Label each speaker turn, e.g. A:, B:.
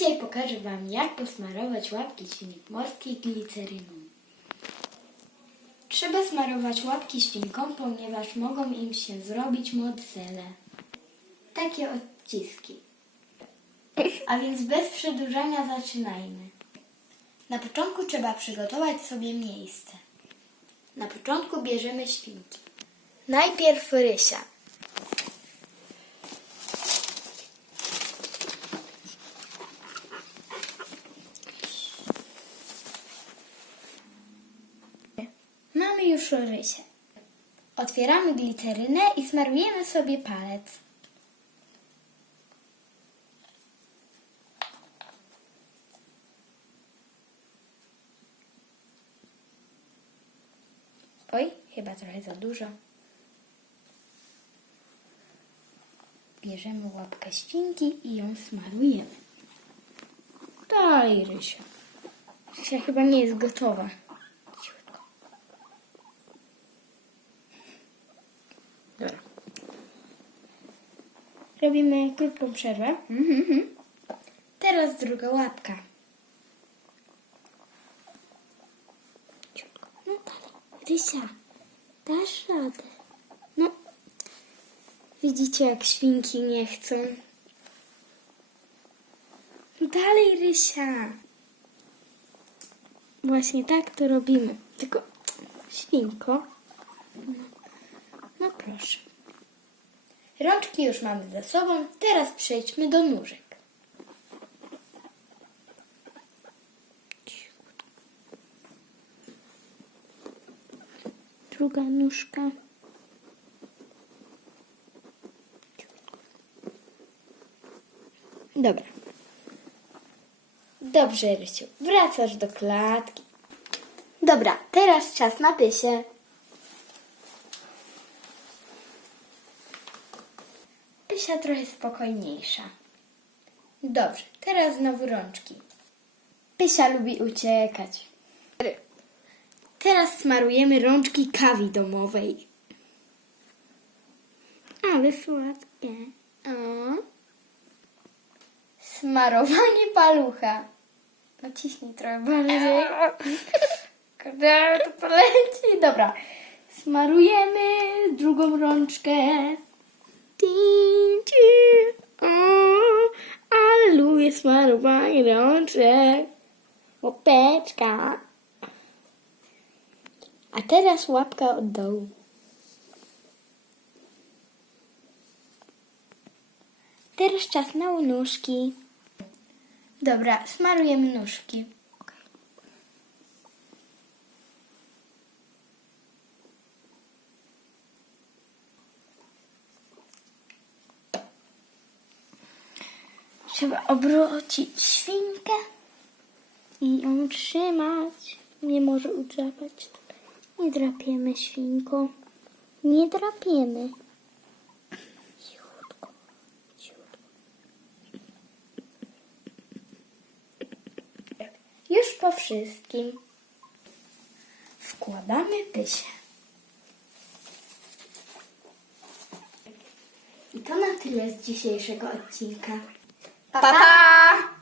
A: Dzisiaj pokażę Wam, jak posmarować łapki świnek morskich gliceryną. Trzeba smarować łapki świnkom, ponieważ mogą im się zrobić modzele. Takie odciski. A więc bez przedłużania zaczynajmy. Na początku trzeba przygotować sobie miejsce. Na początku bierzemy świnki. Najpierw rysia. Mamy już rysie. Otwieramy glicerynę i smarujemy sobie palec. Oj, chyba trochę za dużo. Bierzemy łapkę świnki i ją smarujemy. Daj, Rysia. Rysia chyba nie jest gotowa. Robimy krótką przerwę. Teraz druga łapka. No dalej. Rysia, dasz radę. No. Widzicie, jak świnki nie chcą. No Dalej, Rysia. Właśnie tak to robimy. Tylko świnko. No, no proszę. Rączki już mamy za sobą. Teraz przejdźmy do nóżek. Druga nóżka. Dobra. Dobrze, Rysiu. Wracasz do klatki. Dobra, teraz czas na pysie. Pysia trochę spokojniejsza. Dobrze, teraz znowu rączki. Pysia lubi uciekać. Teraz smarujemy rączki kawi domowej. Ale słodkie. O. Smarowanie palucha. Naciśnij trochę bardziej. Kurde, to poleci. Dobra. Smarujemy drugą rączkę. Ale lubię smarowanie rączek. Łopeczka. A teraz łapka od dołu. Teraz czas na nóżki. Dobra, smarujemy nóżki. Trzeba obrócić świnkę i ją trzymać. Nie może udrapać. Nie drapiemy, świnko. Nie drapiemy. Już po wszystkim. Wkładamy pysie. I to na tyle z dzisiejszego odcinka.
B: 爸爸